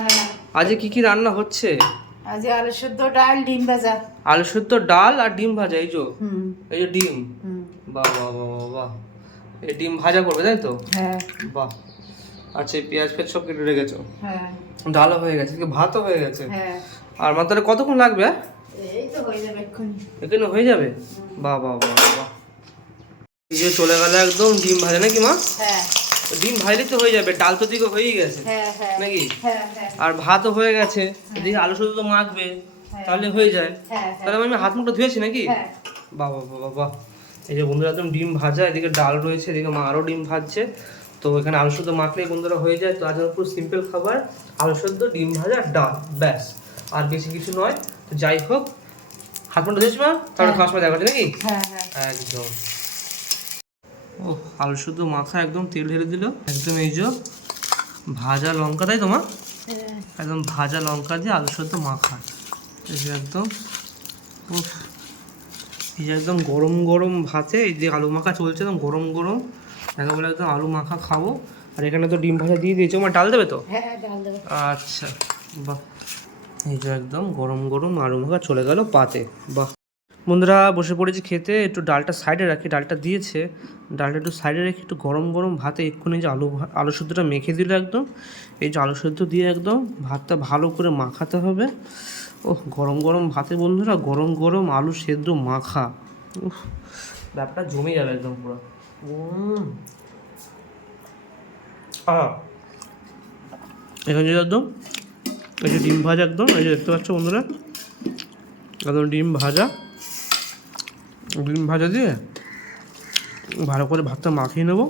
হ্যাঁ, আজকে কি রান্না হচ্ছে? আজ আলু সেদ্ধ, ডাল, ডিম ভাজা। আলু সেদ্ধ, ডাল আর ডিম ভাজা। হুম এই যে ডিম। হুম। বাহ বাহ বাহ বাহ বাহ। এই ডিম ভাজা করবে তাই তো? হ্যাঁ বাহ। আচ্ছা, এই পেঁয়াজ ফেজ সব কেটে রেখেছো? হ্যাঁ ডালও হয়ে গেছে, এদিকে ভাতও হয়ে গেছে। হ্যাঁ। আর মাত্র কতক্ষণ লাগবে? এই তো হয়ে যাবে এক্ষুনি। এখানে হয়ে যাবে? বাহ বাহ বাহ বাহ। এই যে চলে গেল একদম ডিম ভাজা, নাকি মা? হ্যাঁ ডিম ভাজলে তো হয়ে যাবে, ডাল তো দিকে হয়েই গেছে হ্যাঁ হ্যাঁ নাকি? হ্যাঁ হ্যাঁ আর ভাতও হয়ে গেছে, এদিকে আলু শুধু তো মাখবে, তাহলে হয়ে যায়। হ্যাঁ। তাহলে আমি হাত মুখটা ধুয়েছি নাকি? হ্যাঁ। বাহ বাহ বাহ বাহ। এই যে বন্ধুরা একদম ডিম ভাজা, এদিকে ডাল রয়েছে, এদিকে মা আরও ডিম ভাজছে। তো এখানে আলু শুদ্ধ মাখলেই বন্ধুরা হয়ে যায়। তো আজ পুরো সিম্পল খাবার, আলু শুদ্ধ, ডিম ভাজা, ডাল, ব্যাস। আর বেশি কিছু নয়। তো যাই হোক, হাত মুখটা ধুয়েছি মা, তাহলে খাওয়ার সময় দেখা হচ্ছে নাকি? হ্যাঁ হ্যাঁ একদম। ও, আলু শুদ্ধ মাখা, একদম তেল ঢেলে দিল একদম। এই যে ভাজা লঙ্কা, তাই তো মা? একদম ভাজা লঙ্কা দিয়ে আলু সেদ্ধ মাখা। এই যে একদম, উফ, এই যে একদম গরম গরম ভাতে এই যে আলু মাখা চলছে, একদম গরম গরম। দেখা বলে একদম আলু মাখা খাবো। আর এখানে তো ডিম ভাজা দিয়ে দিয়েছে। আমার ডাল দেবে তো? হ্যাঁ ডাল দেবো। আচ্ছা, বাহ। এই যে একদম গরম গরম আলু মাখা চলে গেল পাতে। বাহ। বন্ধুরা বসে পড়েছি খেতে। একটু ডালটা সাইডে রাখি, ডালটা দিয়েছে, ডালটা একটু সাইডে রেখে একটু গরম গরম ভাতে এক্ষুনি যে আলু সেদ্ধটা মেখে দিল একদম। এই যে আলু সেদ্ধ দিয়ে একদম ভাতটা ভালো করে মাখাতে হবে। ও, গরম গরম ভাতে বন্ধুরা গরম গরম আলু সেদ্ধ মাখা, উফ, ব্যাপারটা জমে যাবে একদম পুরো। এখানে যে একদম এই যে ডিম ভাজা, একদম এই যে দেখতে পাচ্ছ বন্ধুরা, একদম ডিম ভাজা, ডিম ভাজা দিয়ে ভালো করে ভাতটা মাখিয়ে নেব।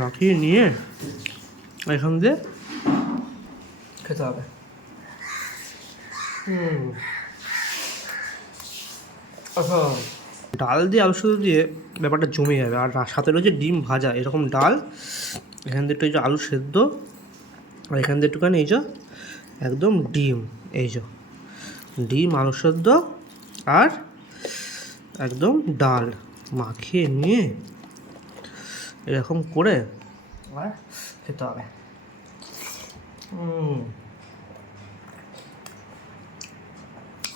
মাখিয়ে নিয়ে এখান দিয়ে খেতে হবে। আচ্ছা, ডাল দিয়ে আলু সেদ্ধ দিয়ে ব্যাপারটা জমে যাবে। আর সাথে রয়েছে ডিম ভাজা, এরকম ডাল, এখান দিয়ে একটু এই যে আলু সেদ্ধ, আর এখান দিয়ে একটুখানি এই যে একদম ডিম, এই যে ডিম আলু সেদ্ধ আর একদম ডাল মাখিয়ে নিয়ে এরকম করে আর খেতে হবে।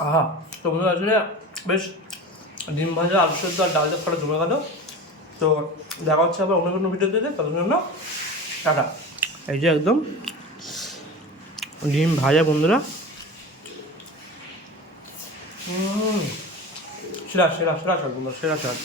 আহা, তো বন্ধুরা আসলে বেশ ডিম ভাজা, আলু সেদ্ধ আর ডাল দিয়ে খাওয়া জমে গেল। তো দেখা হচ্ছে আবার অন্য কোনো ভিডিওতে, তাদের জন্য টাটা। এই যে একদম ডিম ভাজা বন্ধুরা, সেরা সেরা সেরা স্বাদ বন্ধুরা, সেরা স্বাদ।